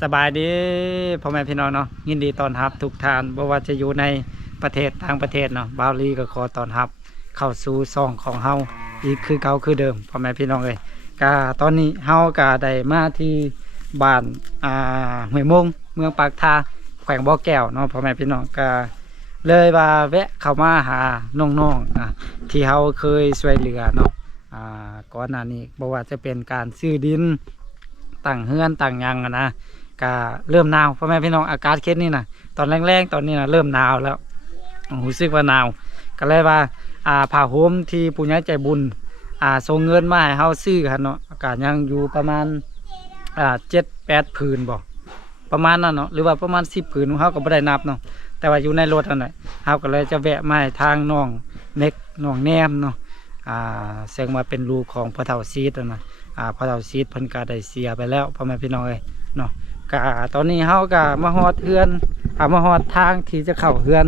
สบายดีพ่อแม่พี่น้องเนาะยินดีต้อนรับ ทุกท่านบ่ว่าจะอยู่ในประเทศต่างประเทศเนาะบาวลีก็ขอต้อนรับ เข้าสู่ซองของเฮาอีกคือเก่าคือเดิมพ่อแม่พี่น้องเอ้ยก็ตอนนี้เฮาก็ได้มาที่บ้านอ่าห้วยมงเมืองปากทาแขวงบ่อแก้วเนาะพ่อแม่พี่น้องก็เลยว่าแวะเข้ามาหาน้องๆอะที่เฮาเคยช่วยเหลือเนาะอ่าก่อนหน้านี้บ่ว่าจะเป็นการซื้อดินตั้งเฮือนตั้งยังนะ ก็เริ่มหนาวพ่อแม่พี่น้องอากาศเคสนี่นะตอนแรงๆตอนนี้นะเริ่มหนาวแล้วรู้สึกว่าหนาวก็เลยว่าอ่าผ้าห่มที่ปุญญาใจบุญอ่าส่งเงินมาให้เฮาซื้อกันเนาะอากาศยังอยู่ประมาณอ่าเจ็ดแปดผืนบ่ประมาณนั้นเนาะหรือว่าประมาณสิบผืนเฮาก็บ่ได้นับเนาะแต่ว่าอยู่ในรถนั่นแหละเฮาก็เลยจะแวะมาทางน้องเน็กน้องแนมเนาะอ่าซึ่งมาเป็นลูของพ่อเฒ่าซีดนะอ่าพอเราซีดพิ่นก็ได้เสียไปแล้วพ่อแม่พี่น้องเอ้ยเนาะ ก็ตอนนี้เฮาก็มาฮอดเฮือนอามาฮอดทางที่จะเข้าเฮือน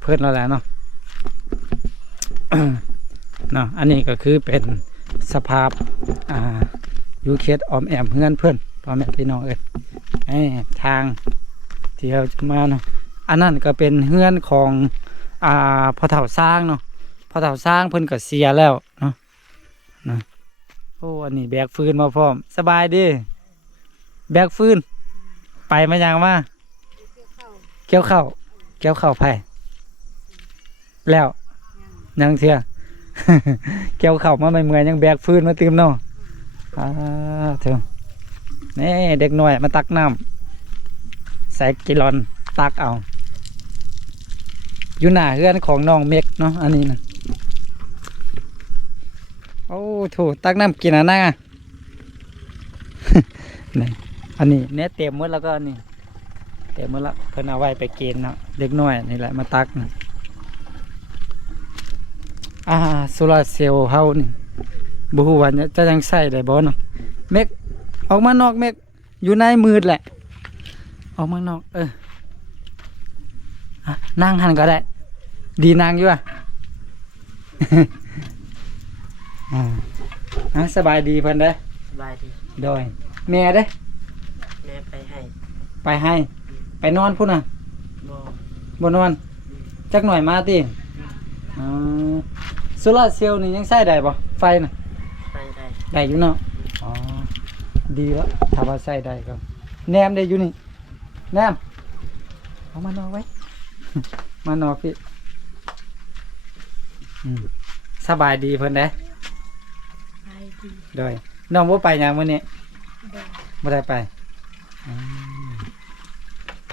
เพิ่นแล้วแหละเนาะเนาะอันนี้ก็คือเป็นสภาพอ่ายูเขตออมแอมเฮือนเพิ่อนพ่อแม่พี่น้องเอ้ยไอ้ทางที่เราจะมาเนาะอันนั้นก็เป็นเฮือนของอ่าพ่อเฒ่าสร้างเนาะพ่อเฒ่าสร้างเพิ่นก็เสียแล้วเนาะโอ้อันนี้แบกฟืนมาพร้อมสบายดีแบกฟืน ไปมายังมาเกี่ยวเข้าเกี่ยวเข้าไผ่แล้วยังเสียเกี่ยวเข้ามาไม่เมื่อยยังแบกฟืนมาเติมเนาะอ่าเถอะนี่เด็กหน่อยมาตักน้ำใส่กิลอนตักเอา อยู่หน้าเฮือนของน้องเมกเนาะอันนี้นะโอ้ถูกตักน้ำกินอะนะนี่ อันนี้เนี่ยเต็มหมดแล้วก็อันนี่เต็มหมดแล้วเพิ่นเอาไว้ไปเกณฑ์เนาะเด็กน้อยนี่แหละมาตักนะอ่าโซลาร์เซลล์เฮานี่บ่ฮู้ว่าจะยังใช้ได้บ่เนาะเมกออกมานอกเมกอยู่ในมืดแหละ ออกมานอก เอออะนั่งหันก็ได้ ดีนั่งอยู่อะอ่าอะสบายดีเพิ่นเด้อสบายดีโดยแม่เด้อแม่ไปให้ ไปให้ ไปนอนพุ่นน่ะบอบ่นอนจักหน่อยมาติอ๋อโซลาร์เซลล์นี่ยังใช้ได้บ่ไฟน่ะไปได้ได้อยู่เนาะอ๋อดีแล้วถ้าว่าใช้ได้ก็แนมได้อยู่นี่แนมเอามานอนไว้ มานอนพี่อืมสบายดีเพิ่นเด้อไปดีโดยน้องบ่ไปหยังมื้อนี้บอไม่ได้ไปอืมพ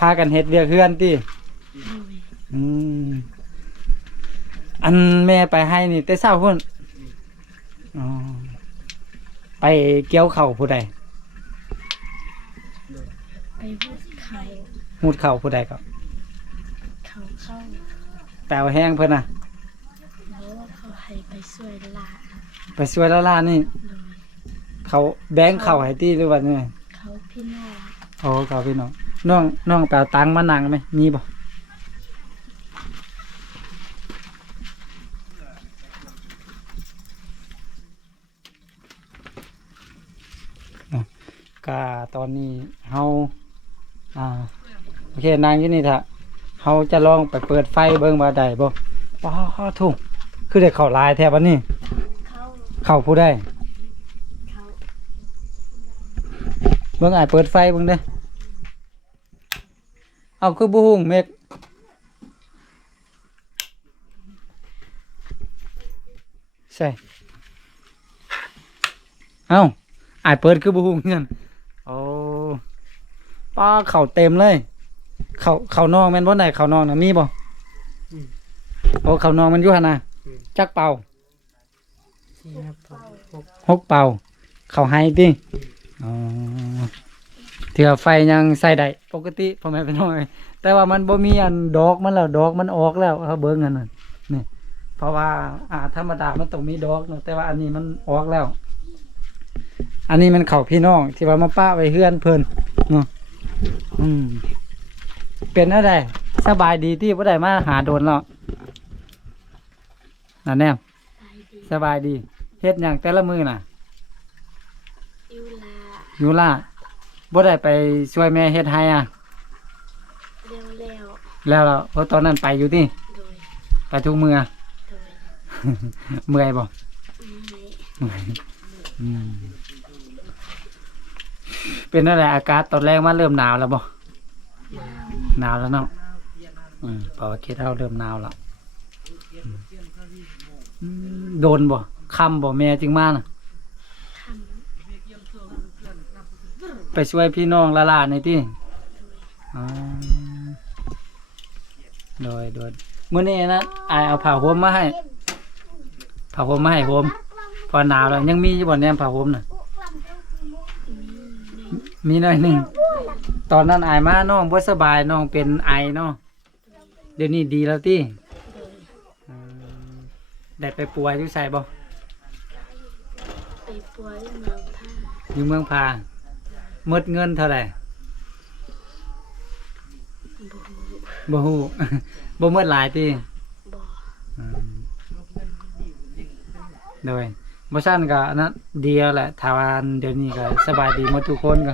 ากันเฮ็ดเวียกเฮือนติดุยอืมอันแม่ไปให้นี่ แต่เช้าพุ่นอ๋อไปเกี่ยวเข่าวผู้ใดไปพูดเขาหูดเข่าวผู้ใดครับ เขาเข้าแปลวแห้งเพิ่นน่ะเพราะว่าเขาให้ไปช่วยลาไปช่วยละล่านี่ โดยเขาแบ่งเข่าวให้ตีหรือว่าไงเขาพี่น้อง โอ้เขาพี่น้อง น้องน้องแปลวตังค์มานั่งไหมมีบ่เนาะก็ตอนนี้เฮาอ่าโอเคนางอยู่นี่เถอะเฮาจะลองไปเปิดไฟเบิ่งว่าได้บ่ป้าทุ่งคือได้เข้าหลายแท้บัดนี้เขาเข้าผู้ได้เขาเบิ่งอ้ายเปิดไฟเบิ่งเด้อ เอาคือบ่ฮู้เมกใช่เอาอ้ายเปิดคือบ่ฮู้เงินโอ้ป้าเข้าเต็มเลย เข้าเข้านองแม่นบ่ได้เข้านองน่ะมีบ่โอ้เข้านองมันอยู่หั่นน่ะจักเป่าสี่ห้าปอหกหกเป่า เข้าให้ติอ๋อ เถื่อไฟยังใส่ได้ปกติพ่อแม่พี่น้องเอ้ยแต่ว่ามันบ่มีอันดอกมันแล้วดอกมันออกแล้วเขาเบิ่งอันนั้นนี่เพราะว่าอ่าธรรมดามันต้องมีดอกเนาะแต่ว่าอันนี้มันออกแล้ว อันนี้มันเข้าพี่น้องที่ว่ามาป้าไว้เฮือนเพิ่นเนาะอืมเป็นอะไรสบายดีที่บ่ได้มาหาโดนแล้วนั่นแน่ไปดีสบายดีเฮ็ดหยังแต่ละมือน่ะอิวลาอยู่ล่า บ่ได้ไปช่วยแม่เฮ็ดให้อะ เร็วเร็วแล้วล่ะเพราะตอนนั้นไปอยู่ที่โดยไปทุกเมือ โดยเมื่อยบ่ไม่อืมเป็นอะไรอากาศตอนแรกมาเริ่มหนาวแล้วบ่น้หนาวแล้วเนาะอืมเพราะว่าคิดเท่าเริ่มหนาวแล้วอืมอืมโดนบ่ค่ำบ่แม่จึงมาน่ะำท ไปช่วยพี่น้องละลานในที่อ๋อโดยโดยมื้อนี้นะอายเอาผ้าห่มมาให้ผ้าห่มมาให้ห่มพอหนาวแล้วยังมีอยู่บ่แนมผ้าห่มน่ะำมีมีมีหน่อยหนึงตอนนั้นอายมาน้องบ่สบายน้องเป็นไอเนาะเดี๋ยวนี้ดีแล้วติโดยอืมได้ไปป่วยอยู่ไสบ่ไปปัวเมืองท่าอยู่เมืองพา หมดเงินเท่าไหร่บ่ฮู้ บ่หมดหลายติอืมโดยบ่ซั่นก็อันนั้นดีแล้วแหละถาวาอันเดี๋ยวนี้ก็สบายดีหมดทุกคนก็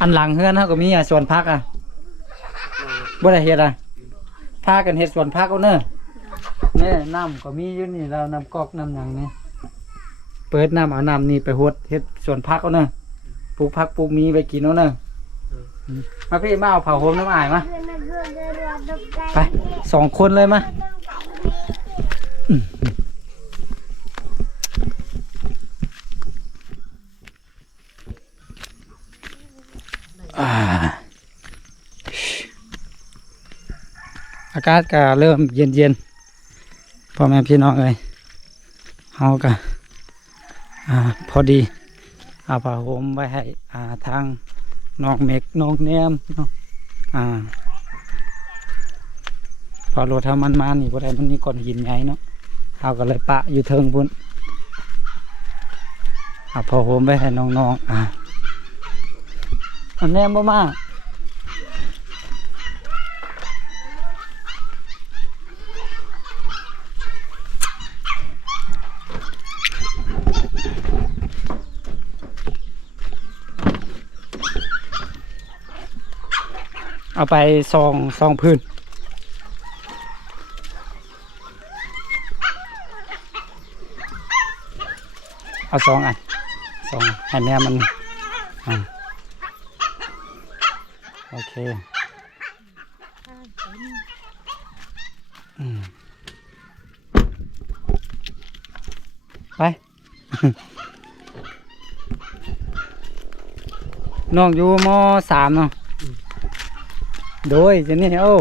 อันหลังเฮือนเฮาก็มีอะสวนผักอะบ่ได้เฮ็ดอะพากันเฮ็ดสวนผักเอาเด้อนี่น้ำก็มีอยู่นี่แล้วน้ำกอกน้ำหยังนี่เปิดน้ำเอาน้ำนี่ไปหดเฮ็ดสวนผักเอาเด้อ ลูกผักปลูกมีไปกินเอาเด้ออืมมาพี่มาเอาผ้าห่มน้ำอายมาไปสองคนเลยมาอืมอ่าอากาศก็เริ่มเย็นเย็นๆพ่อแม่พี่น้องเอ้ยเฮาก็อ่าพอดีเอาผ้าห่มไว้ให้อ่าทางนอกเมกนอกแนมเนาะอ่าพอรถทามันมานี่บ่ได้มันนี่ก่อนหินใหญ่เนาะเอาก็เลยปะอยู่เทิงพุ่นเอาผ้าหมไปให้น้องๆอ่าอันแนมบ่มา เอาไปซองซองพื้น เอาสองอันสองอันให้แม่มันอ่าโอเคไป น้องอยู่มสามเนาะ โดยจะนี่โอ้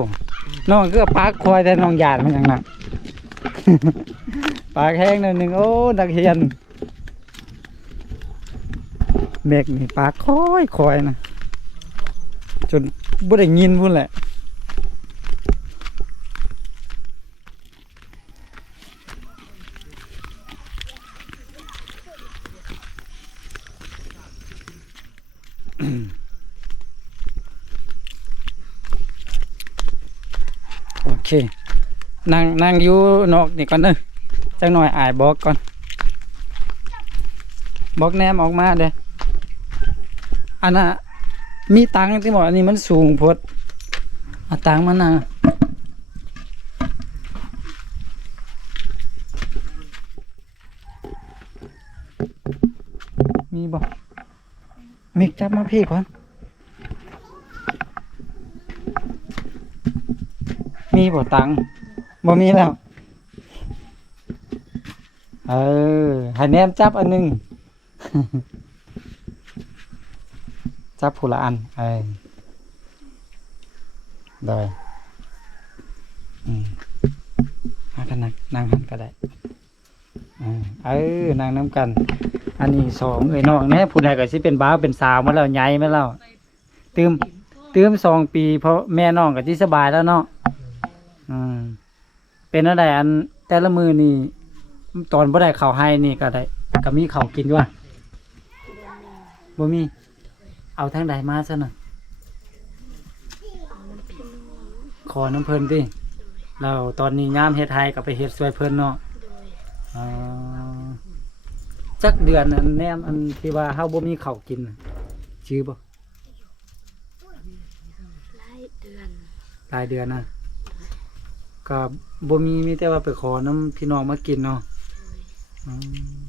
น้องก็ปักคอยแต่น้องหยาดมันอย่างหนักปากแห้งหน่อยหนึ่งโอ้นักเรียนเมกนี่ปากคอยคอยนะจนบ่ได้ยินพุ่นแหละ เคนั่งนั่งอยู่นอกนี่ก่อนเด้อจังหน่อยอายบอกก่อน บอกแนมออกมาเด้ออันน่ะมีตังที่บอกอันนี้มันสูงพดเอาตังมานั่งมีบอกมิกจับมาพี่ก่อน มีบ่ตังค์บ่มีแล้ว เออให้แนมจับอันหนึง จับผู้ละอันเออได้อืมมากันนั่งนั่งหันก็ได้เออนั่งน้ำกัน อันนี้สองเอ้ยน้องแน่ผู้ใดก็สิเป็นบ้าเป็นสาวมาแล้วใหญ่มาแล้ว ตืมตืมสองปีเพราะแม่น้องก็ที่สบายแล้วเนาะ อืมเป็นอะไรอันแต่ละมือนี่ตอนบ่ได้ข้าวให้นี่ก็ได้ก็มีข้าวกินด้วยบ่มี เอาทางใดมาซะน่ะเอาน้ำพี่น้องขอน้ำเพิ่นติเราตอนนี้ยามเฮ็ดไทยก็ไปเฮ็ดช่วยเพิ่นเนาะโดยอ๋อจักเดือนอันแนมอันที่ว่าเฮาบ่มีข้าวกินน่ะชื่อบ่เดือนรายเดือนนะ ก็บ่มีมีแต่ว่าไปขอน้ำพี่น้องมากินเนาะอืม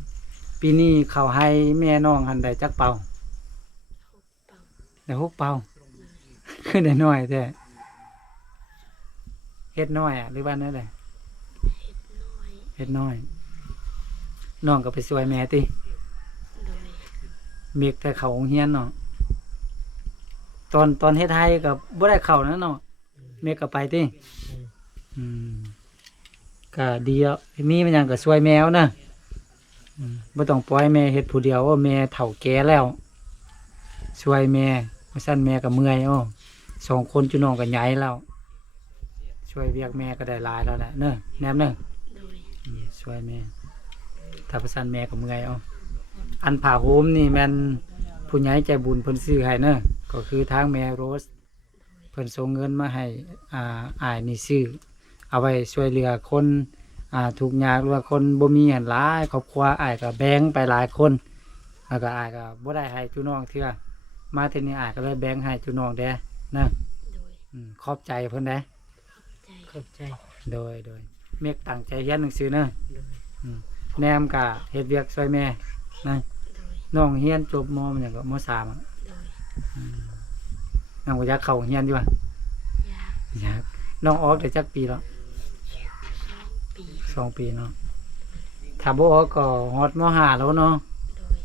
ปีนี้เขาให้แม่น้องหันได้จักเป่าหกเป่าได้หกเป่าขึ้นได้น้อยแท้เฮ็ดน้อยอะหรือว่านั่นแหละเห็ดน้อยเฮ็ดน้อยน้องก็ไปช่วยแม่ติโดยเมกแต่เขาโรงเฮียนเนาะตอนตอนเฮ็ดไทยกับบ่ได้เข้านะเนาะเมกก็ไปติ ก็ดีอะมีมันหยังก็ช่วยแมวนะอืมบ่ต้องปล่อยแม่เฮ็ดผู้เดียวว่าแม่เฒ่าแก่แล้วช่วยแม่บ่ซั่นแม่ก็เมื่อยอ้อสองคนจุน้องก็ใหญ่แล้วช่วยเวียกแม่ก็ได้หลายแล้วแหละเนอะแนมเนอะโดยอืมช่วยแม่ถ้าบ่ซั่นแม่ก็เมื่อยอ้ออันผ้าโฮมนี่แม่นผู้ใหญ่ใจบุญเพิ่นซื้อให้เนอะก็คือทางแม่โรสเพิ่นส่งเงินมาให้อ่าอ้ายนี่ซื้อ เอาไว้ช่วยเหลือคนอ่าทุกข์ยากหรือว่าคนบ่มีหันหลายครอบครัวอ้ายก็แบ่งไปหลายคนแล้วก็อ้ายก็บ่ได้ให้จุน้องเทื่อมาทีนี้อ้ายก็เลยแบ่งให้จุน้องแด้นะโดยอืมขอบใจเพิ่นได้ใจขอบใจโดยโดยเมกตั้งใจเรียนหนังสือเนอะโดยแนมก็เฮ็ดเวียกช่วยแม่นะโดยน้องเรียนจบมมันหยังก็มสามอะโดยน้องก็อยากเข้าโรงเรียนอยู่อะยากอยากน้องออกได้จักปีแล้ว สองปีสองปีเนาะถ้าบ่ออกก็ฮอดมห้าแล้วเนาะโดย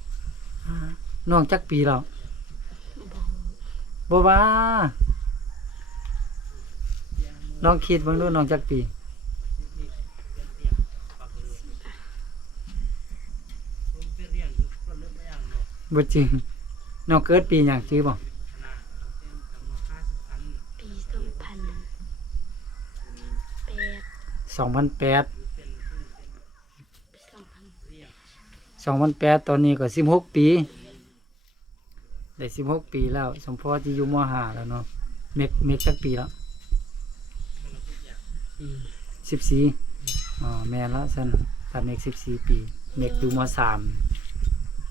น้องจักปีแล้วบ่บ่ว่าน้องคิดเบิ่งดูน้องจักปีบ่จริงน้องเกิดปีหยังจื้อบ่ปีสองพันแปด2008 สองพัน2008ตอนนี้ก็16ปี ได้16ปีแล้ว สมพอที่อยู่มห้าแล้วเนาะเมกเมกจักปีแล้วสี่สิบสี่อ๋อแม่นแล้วสันตาเมกสิบสี่ปีเมกอยู่มสาม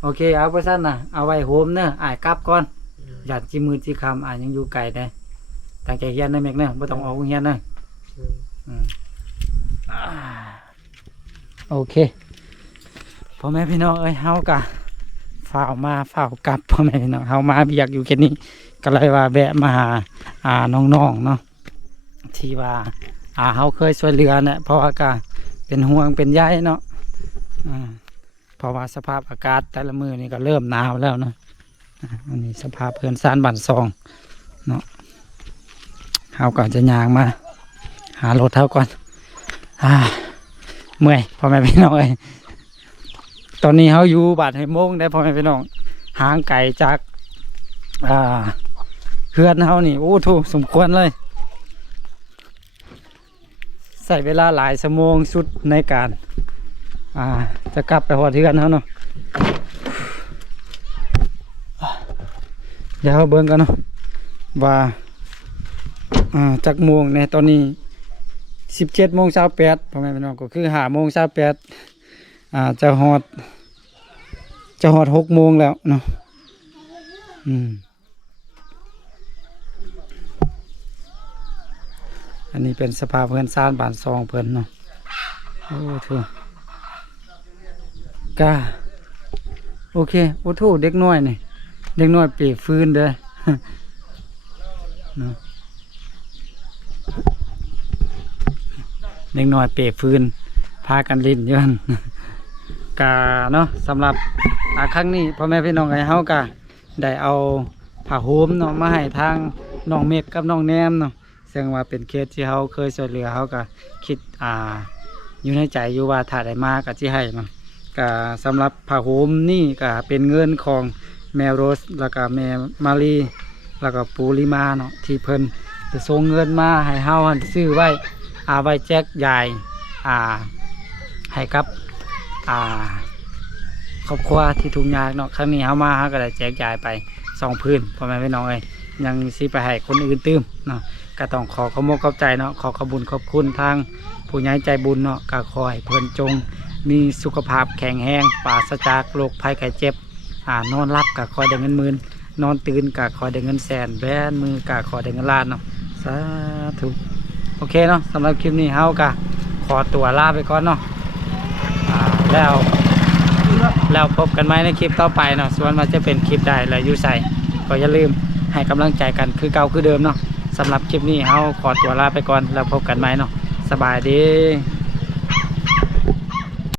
โอเค เอาไปสั้นนะเอาไว้โฮมเนอะอ่ายกลับก่อนโดยหยาดจีมือจีคำอ่ายยังอยู่ไกลได้ตั้งใจเฮียนนะเมกเนอะไม่ต้องออกโรงเฮียนเนอะโดยอืมอ่าโอเค พ่อแม่พี่น้องเอ้ยเฮากะฝ่าวมาฝ่าวกลับพ่อแม่พี่น้องเฮามาเบียกอยู่แค่นี้ก็เลยว่าแวะมาหาอ่าน้องๆเนาะที่ว่าอ่าเขาเคยช่วยเหลือเนี่ยเพราะว่าก็เป็นห่วงเป็นใยเนาะอ่าเพราะว่าสภาพอากาศแต่ละมือนี่ก็เริ่มหนาวแล้วเนาะอันนี้สภาพเพื่อนซานบันซองเนาะเขาก็จะยางมา หารถเท่าก่อนอ่าเมื่อยพ่อแม่พี่น้องเอ้ย ตอนนี้เขาอยู่บาดให้โมงได้พ่อแม่พี่น้องห่างไกลจากอ่าเพื่อนเขานี่โอ้ถูกสมควรเลย ใส่เวลาหลายชั่วโมงสุดในการ อ่า จะกลับไปหอเทือนเขาเนาะเดี๋ยวเบิ่งกันเนาะว่าอ่าจากโมงในตอนนี้สิบเจ็ดโมงเช้าแปดพ่อแม่พี่น้องก็คือหาโมงเช้าแปด อ่าจะหอด จะหอดหกโมงแล้วเนาะอืม อันนี้เป็นสภาพเพื่อนซ่านบานซองเพื่อนเนาะโอ้ทูกาโอเคโอ้ทูเด็กน้อยนี่เด็กน้อยเปียกฟื้นเด้อเนาะเด็กน้อยเปียกฟื้นพากันลินยั่น กาเนาะสำหรับอาครั้งนี้พ่อแม่พี่น้องไอ้เฮากะได้เอาผ้าห่มเนาะมาให้ทางน้องเมฆกับน้องแนมเนาะซึ่งว่าเป็นเคสที่เขาเคยช่วยเหลือเขาก็คิดอ่าอยู่ในใจอยู่ว่าถ้าได้มาก็จะให้เนาะก็สำหรับผ้าห่มนี่ก็เป็นเงินของแมวโรสแล้วก็แม่มารีแล้วก็ปูริมาเนาะที่เพิ่นจะส่งเงินมาให้เฮาหันซื้อไว้อาไว้แจกยายอ่าให้กับ อ่าครอบครัวที่ทุกยากเนาะครั้งนี้เฮามาเฮาก็ได้แจกยายไปสองพื้นพ่อแม่พี่น้องเอ้ยยังสิไปให้คนอื่นตื้มเนาะก็ต้องขอขอมกขอบใจเนาะขอขอบุญขอบคุณทางผู้ใหญ่ใจบุญเนาะก็ขอให้เพิ่นจง มีสุขภาพแข็งแรงปราศจากโรคภัยไข้เจ็บอ่านอนรับก็คอยได้เงินหมื่นนอนตื่นก็คอยได้เงินแสนแบนมือก็คอยได้เงินล้านเนาะสาธุโอเคเนาะสำหรับคลิปนี้เฮากะขอตัวลาไปก่อนเนาะ แล้วแล้วพบกันไหมในคลิปต่อไปเนาะส่วนว่าจะเป็นคลิปใดและอยู่ใส่ก็อย่าลืมให้กำลังใจกันคือเก่าคือเดิมเนาะสำหรับคลิปนี้เฮาขอตัวลาไปก่อนแล้วพบกันไหมเนาะสบายดี